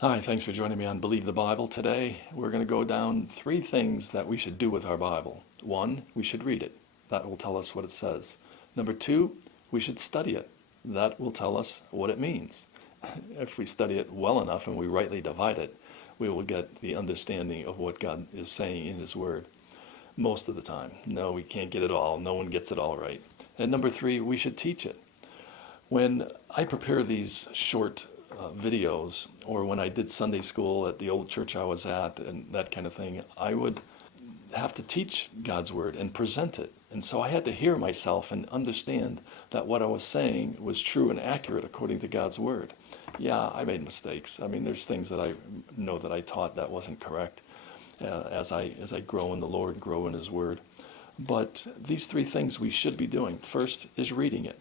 Hi, thanks for joining me on Believe the Bible. Today, we're going to go down three things that we should do with our Bible. One, we should read it. That will tell us what it says. Number two, we should study it. That will tell us what it means. If we study it well enough and we rightly divide it, we will get the understanding of what God is saying in His Word most of the time. No, we can't get it all. No one gets it all right. And number three, we should teach it. When I prepare these short videos, or when I did Sunday school at the old church I was at and that kind of thing, I would have to teach God's Word and present it. And so I had to hear myself and understand that what I was saying was true and accurate according to God's Word. Yeah, I made mistakes. I mean, there's things that I know that I taught that wasn't correct as I grow in the Lord, grow in His Word. But these three things we should be doing. First is reading it.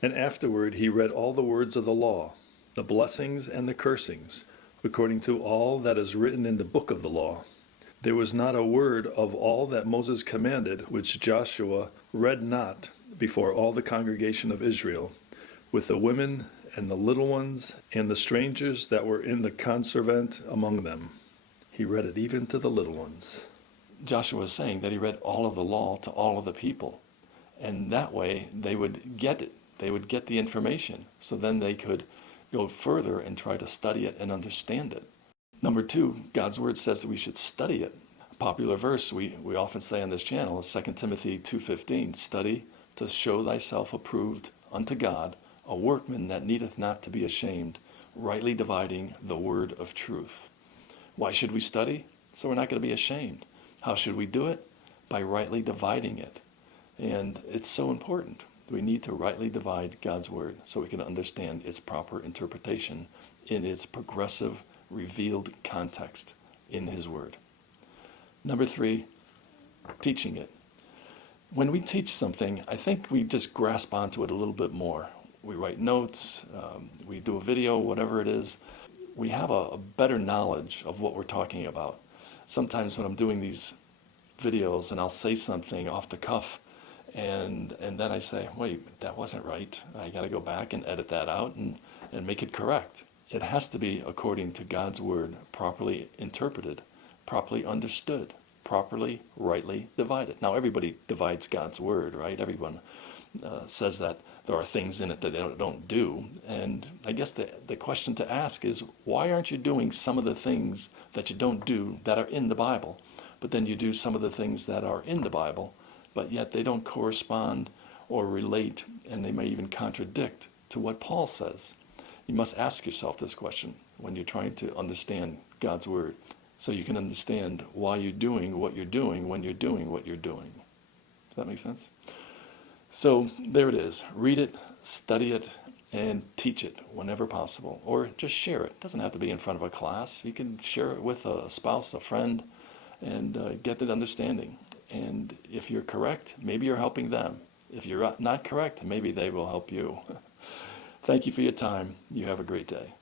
And afterward he read all the words of the law, the blessings and the cursings, according to all that is written in the book of the law. There was not a word of all that Moses commanded which Joshua read not before all the congregation of Israel, with the women and the little ones and the strangers that were in the conservant among them. He read it even to the little ones. Joshua is saying that he read all of the law to all of the people, and that way they would get it. They would get the information, so then they could go further and try to study it and understand it. Number two, God's Word says that we should study it. A popular verse we often say on this channel is 2 Timothy 2:15, study to show thyself approved unto God, a workman that needeth not to be ashamed, rightly dividing the word of truth. Why should we study? So we're not going to be ashamed. How should we do it? By rightly dividing it. And it's so important. We need to rightly divide God's Word so we can understand its proper interpretation in its progressive, revealed context in His Word. Number three, teaching it. When we teach something, I think we just grasp onto it a little bit more. We write notes, we do a video, whatever it is. We have a better knowledge of what we're talking about. Sometimes when I'm doing these videos and I'll say something off the cuff, and then I say, wait, that wasn't right. I got to go back and edit that out and make it correct. It has to be according to God's Word, properly interpreted, properly understood, properly, rightly divided. Now, everybody divides God's Word, right? Everyone says that there are things in it that they don't do. And I guess the question to ask is, why aren't you doing some of the things that you don't do that are in the Bible, but then you do some of the things that are in the Bible, but yet they don't correspond or relate, and they may even contradict to what Paul says? You must ask yourself this question when you're trying to understand God's Word, so you can understand why you're doing what you're doing when you're doing what you're doing. Does that make sense? So there it is. Read it, study it, and teach it whenever possible. Or just share it. It doesn't have to be in front of a class. You can share it with a spouse, a friend, and get that understanding. And if you're correct, maybe you're helping them. If you're not correct, maybe they will help you. Thank you for your time. You have a great day.